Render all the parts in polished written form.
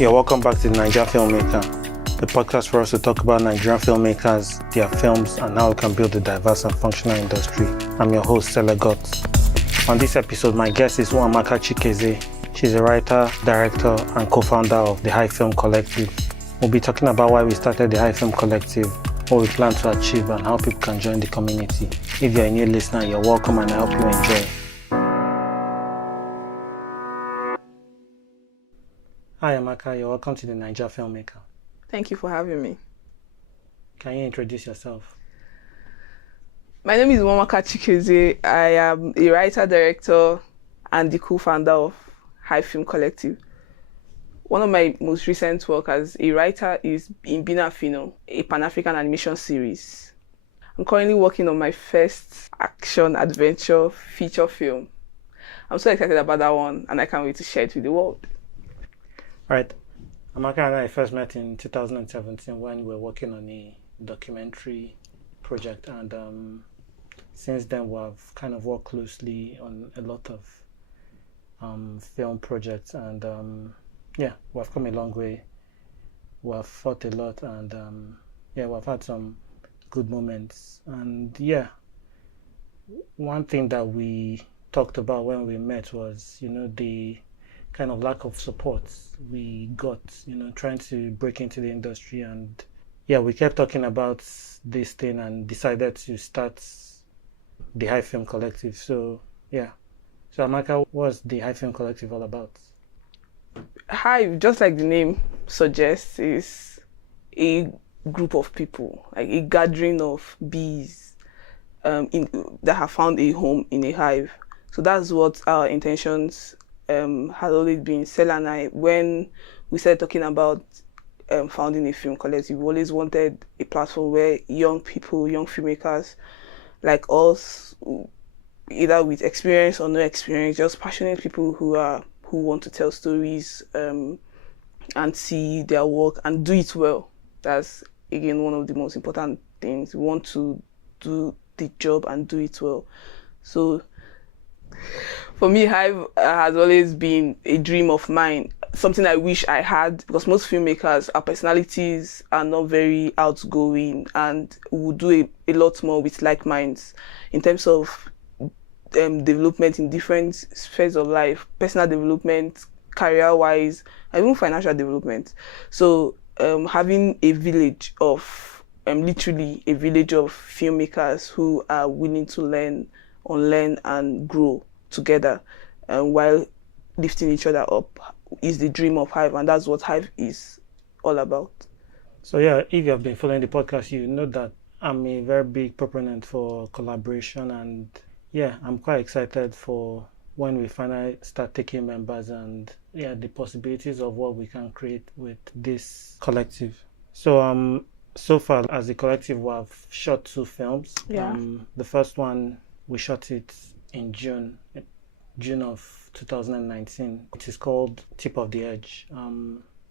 Yeah, welcome back to the Naija Filmmaker, the podcast for us to talk about Nigerian filmmakers, their films, and how we can build a diverse and functional industry. I'm your host, Sele. On this episode, my guest is Nwamaka Chikezie. She's a writer, director, and co-founder of the Hive Film Collective. We'll be talking about why we started the Hive Film Collective, what we plan to achieve, and how people can join the community. If you're a new listener, you're welcome, and I hope you enjoy. Hi, Amaka. You're welcome to the Naija Filmmaker. Thank you for having me. Can you introduce yourself? My name is Nwamaka Chikezie. I am a writer, director, and the co-founder of Hive Film Collective. One of my most recent work as a writer is in Bina Fino, a Pan-African animation series. I'm currently working on my first action-adventure feature film. I'm so excited about that one, and I can't wait to share it with the world. Right. Amaka and I first met in 2017 when we were working on a documentary project, and since then we've kind of worked closely on a lot of film projects, and we've come a long way. We've fought a lot, and we've had some good moments. And one thing that we talked about when we met was, the kind of lack of support we got, trying to break into the industry. And we kept talking about this thing and decided to start the Hive Film Collective. So Amaka, what's the Hive Film Collective all about? Hive, just like the name suggests, is a group of people, like a gathering of bees that have found a home in a hive. So that's what our intentions has always been. Sele and I, when we started talking about founding a film collective, we always wanted a platform where young people, young filmmakers like us, either with experience or no experience, just passionate people who want to tell stories and see their work and do it well. That's, again, one of the most important things. We want to do the job and do it well. So for me, Hive has always been a dream of mine, something I wish I had, because most filmmakers, our personalities are not very outgoing and will do a lot more with like minds in terms of development in different spheres of life, personal development, career-wise, and even financial development. So having a village of, literally a village of filmmakers who are willing to unlearn and grow together while lifting each other up is the dream of Hive, and that's what Hive is all about. So if you have been following the podcast, you know that I'm a very big proponent for collaboration, and I'm quite excited for when we finally start taking members and the possibilities of what we can create with this collective. So so far as a collective, we have shot 2 films. The first one, we shot it in June of 2019. It is called Tip of the Edge.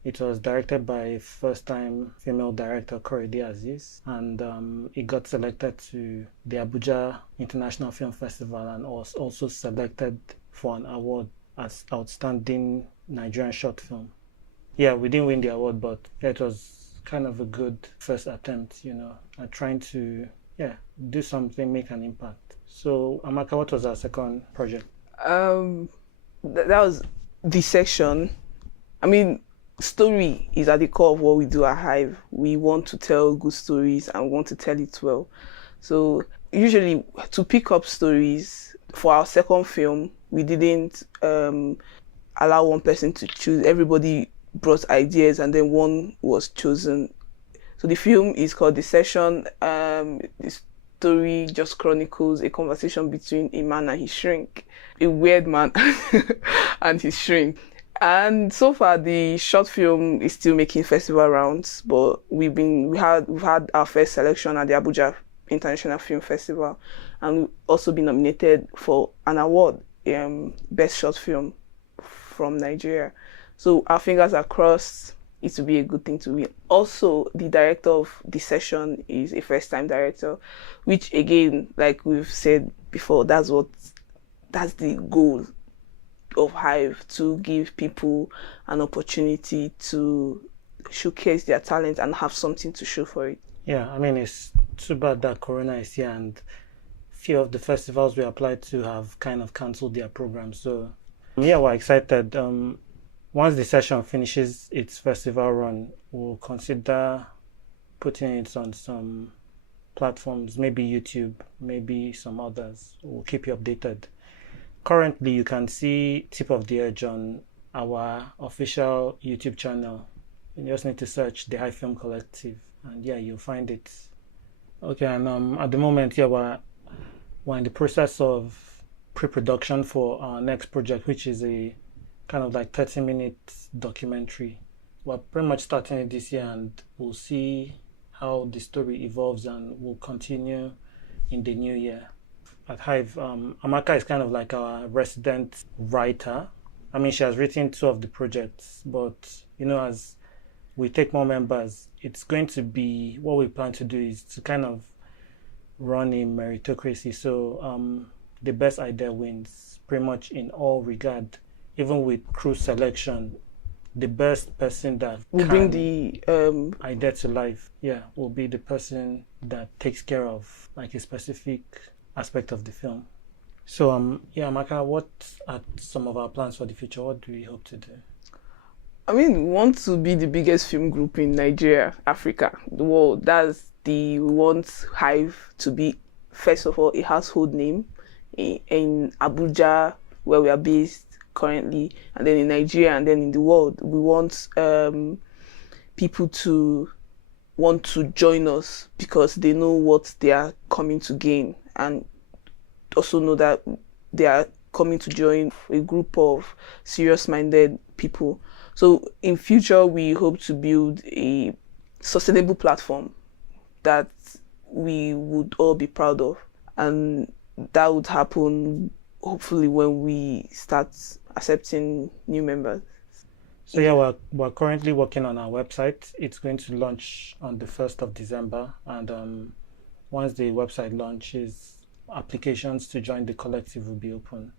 It was directed by first-time female director Korede Aziz, and it got selected to the Abuja International Film Festival and was also selected for an award as Outstanding Nigerian Short Film. We didn't win the award, but it was kind of a good first attempt, at trying to do something, make an impact. So, Amaka, what was our second project? That was Dissection. I mean, story is at the core of what we do at Hive. We want to tell good stories and we want to tell it well. So, usually, to pick up stories for our second film, we didn't allow one person to choose. Everybody brought ideas and then one was chosen. So, the film is called Dissection. The story just chronicles a conversation between a man and his shrink, a weird man and his shrink. And so far, the short film is still making festival rounds, but we've had our first selection at the Abuja International Film Festival, and we've also been nominated for an award, Best Short Film from Nigeria. So our fingers are crossed. It will be a good thing to win. Also, the director of Dissection is a first-time director, which, again, like we've said before, that's the goal. of Hive to give people an opportunity to showcase their talent and have something to show for it. Yeah, I mean, it's too bad that Corona is here and few of the festivals we applied to have kind of cancelled their programs. So, yeah, we're excited. Once the session finishes its festival run, we'll consider putting it on some platforms, maybe YouTube, maybe some others. We'll keep you updated. Currently, you can see Tip of the Edge on our official YouTube channel. You just need to search the Hive Film Collective, and yeah, you'll find it. Okay, and at the moment, yeah, we're in the process of pre-production for our next project, which is a kind of like 30-minute documentary. We're pretty much starting it this year, and we'll see how the story evolves, and we'll continue in the new year. At Hive, Amaka is kind of like our resident writer. I mean, she has written 2 of the projects, but as we take more members, it's going to be, what we plan to do is to kind of run a meritocracy. So the best idea wins pretty much in all regard. Even with crew selection, the best person that will bring the idea to life, will be the person that takes care of like a specific aspect of the film. So Amaka, what are some of our plans for the future? What do we hope to do? I mean, we want to be the biggest film group in Nigeria, Africa, the world. We want Hive to be, first of all, a household name in Abuja, where we are based currently, and then in Nigeria, and then in the world. We want people to want to join us because they know what they are coming to gain, and also know that they are coming to join a group of serious-minded people. So in future, we hope to build a sustainable platform that we would all be proud of, and that would happen hopefully when we start accepting new members. So yeah, we're currently working on our website. It's going to launch on the 1st of December, and once the website launches, applications to join the collective will be open.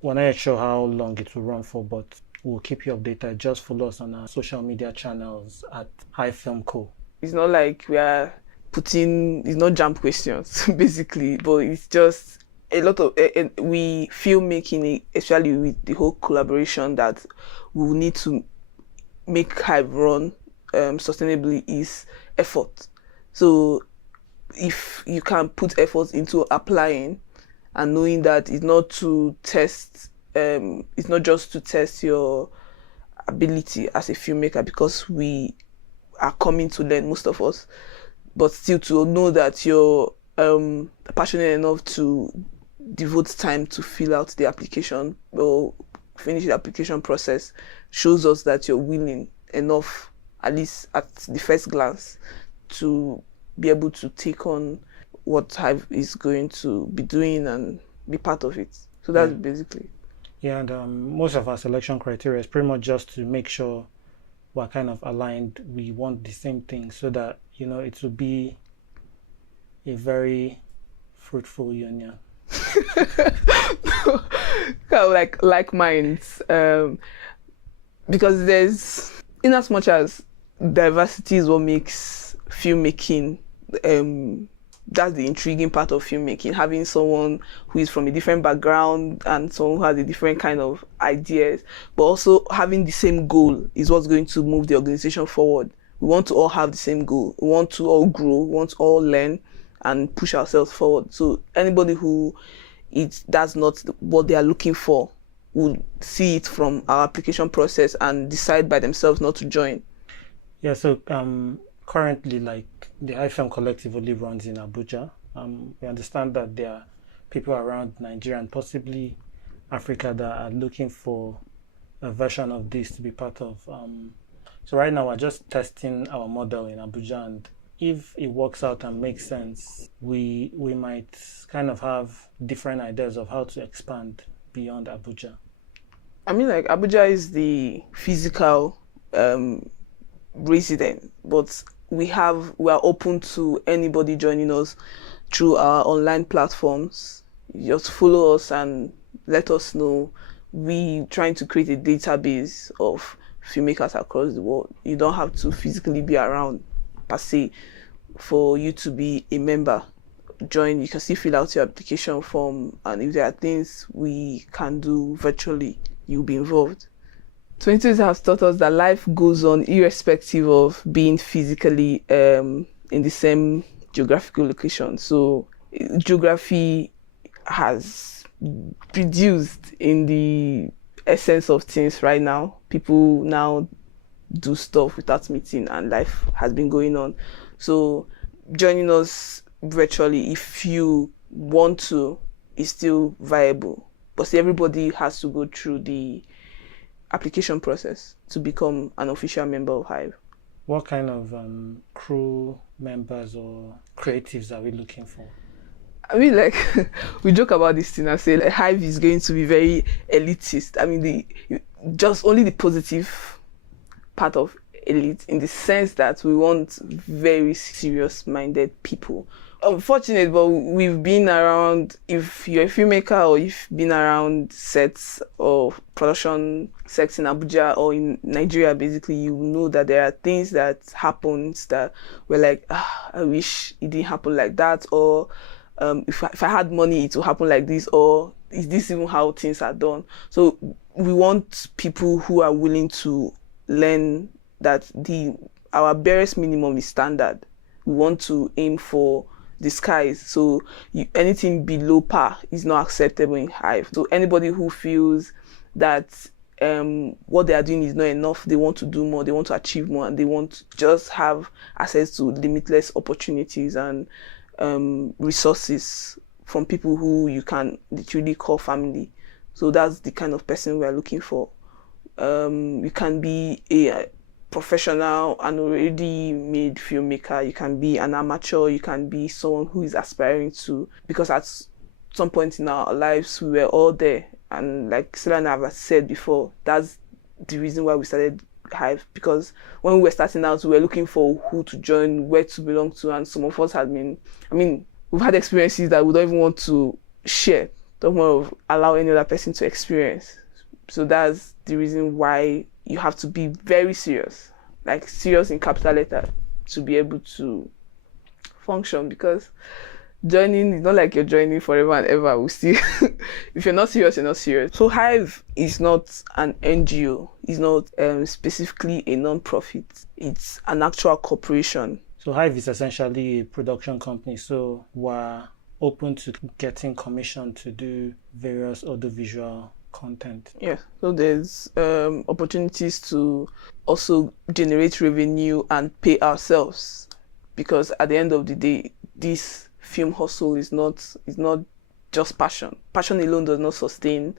We're not yet sure how long it will run for, but we'll keep you updated. Just follow us on our social media channels at Hive Film Co. It's not like we are it's not jump questions, basically, but it's just a lot of, we filmmaking, especially with the whole collaboration, that we will need to make Hive run sustainably is effort. So if you can put effort into applying and knowing that it's not to test, it's not just to test your ability as a filmmaker, because we are coming to learn, most of us, but still to know that you're passionate enough to devote time to fill out the application or finish the application process shows us that you're willing enough, at least at the first glance, to be able to take on what Hive is going to be doing and be part of it. So that's basically. Yeah, and most of our selection criteria is pretty much just to make sure we're kind of aligned. We want the same thing so that, it will be a very fruitful union. Kind of like minds, because there's, in as much as diversity is what makes filmmaking, that's the intriguing part of filmmaking, having someone who is from a different background and someone who has a different kind of ideas, but also having the same goal is what's going to move the organization forward. We want to all have the same goal. We want to all grow. We want to all learn and push ourselves forward. So anybody who that's not what they are looking for will see it from our application process and decide by themselves not to join. Yeah, so currently, like, the Hive Film Collective only runs in Abuja. We understand that there are people around Nigeria and possibly Africa that are looking for a version of this to be part of. So right now we're just testing our model in Abuja, and if it works out and makes sense, we might kind of have different ideas of how to expand beyond Abuja. I mean, like, Abuja is the physical resident, but we are open to anybody joining us through our online platforms. You just follow us and let us know. We trying to create a database of filmmakers across the world. You don't have to physically be around per se for you to be a member. Join, you can still fill out your application form, and if there are things we can do virtually, you'll be involved. 2020 has taught us that life goes on irrespective of being physically in the same geographical location. So geography has reduced in the essence of things right now. People now do stuff without meeting, and life has been going on. So joining us virtually, if you want to, is still viable. But see, everybody has to go through the application process to become an official member of Hive. What kind of crew members or creatives are we looking for? I mean, like, we joke about this thing and say, like, Hive is going to be very elitist. I mean, just only the positive part of elite, in the sense that we want very serious-minded people. Unfortunate, but we've been around, if you're a filmmaker or you've been around sets or production sets in Abuja or in Nigeria, basically, you know that there are things that happens that we're like, I wish it didn't happen like that, or if I had money, it would happen like this, or is this even how things are done? So we want people who are willing to learn that our barest minimum is standard. We want to aim for the skies. So anything below par is not acceptable in Hive. So anybody who feels that what they are doing is not enough, they want to do more, they want to achieve more, and they want to just have access to limitless opportunities and resources from people who you can literally call family. So that's the kind of person we are looking for. You can be a professional and already made filmmaker, you can be an amateur, you can be someone who is aspiring to, because at some point in our lives we were all there, and like Sele and I have said before, that's the reason why we started Hive, because when we were starting out we were looking for who to join, where to belong to, and some of us had been, we've had experiences that we don't even want to share, don't want to allow any other person to experience. So that's the reason why you have to be very serious, like serious in capital letter, to be able to function, because joining is not like you're joining forever and ever. We still, if you're not serious, you're not serious. So Hive is not an NGO, it's not specifically a non-profit, it's an actual corporation. So Hive is essentially a production company, so we're open to getting commission to do various audiovisual content. Yeah, so there's opportunities to also generate revenue and pay ourselves, because at the end of the day, this film hustle is not just passion. Passion alone does not sustain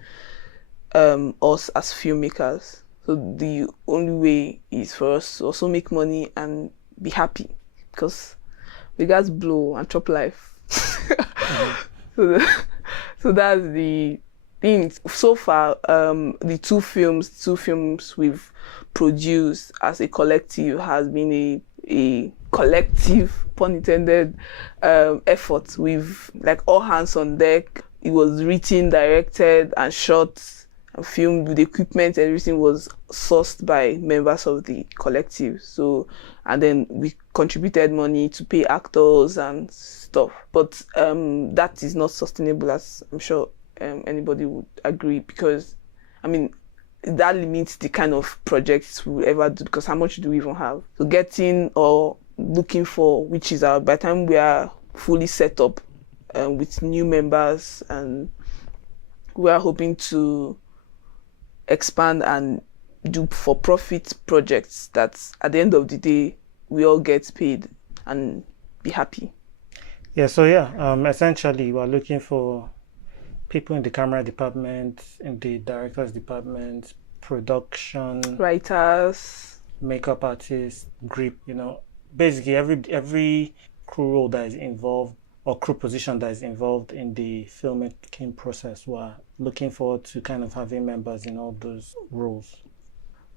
us as filmmakers. So the only way is for us to also make money and be happy, because we guys blow and chop life. Mm-hmm. So that's the thing. So far, the two films we've produced as a collective has been a collective, pun intended, effort. We've, like, all hands on deck. It was written, directed, and shot and filmed with equipment. Everything was sourced by members of the collective. So, and then we contributed money to pay actors and stuff. But that is not sustainable, as I'm sure anybody would agree, because that limits the kind of projects we ever do, because how much do we even have? So getting or looking for, which is by the time we are fully set up with new members, and we are hoping to expand and do for-profit projects that at the end of the day we all get paid and be happy. Essentially we're looking for people in the camera department, in the director's department, production, writers, makeup artists, grip, basically every crew role that is involved, or crew position that is involved in the filmmaking process. We're looking forward to kind of having members in all those roles.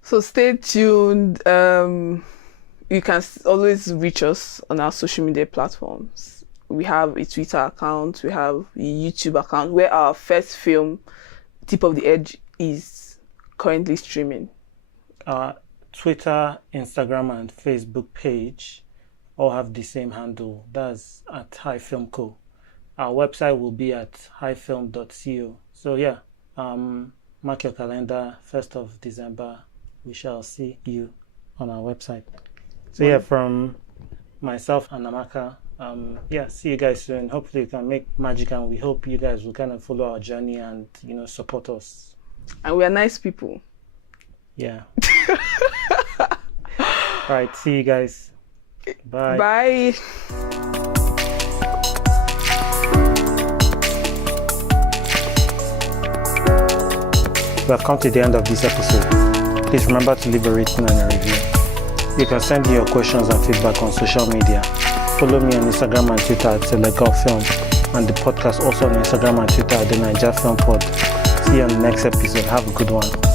So stay tuned. You can always reach us on our social media platforms. We have a Twitter account, we have a YouTube account, where our first film Tip of the Edge is currently streaming? Twitter, Instagram, and Facebook page all have the same handle. That's at Hive Film Co. Our website will be at hivefilm.co. So yeah, mark your calendar, 1st of December. We shall see you on our website. So yeah, from myself and Nwamaka, see you guys soon. Hopefully we can make magic, and we hope you guys will kind of follow our journey and, support us. And we are nice people. Yeah. All right, see you guys. Bye. Bye. We have come to the end of this episode. Please remember to leave a rating and a review. You can send me your questions and feedback on social media. Follow me on Instagram and Twitter at Sele Film, and the podcast also on Instagram and Twitter at the Naija Film Pod. See you on the next episode. Have a good one.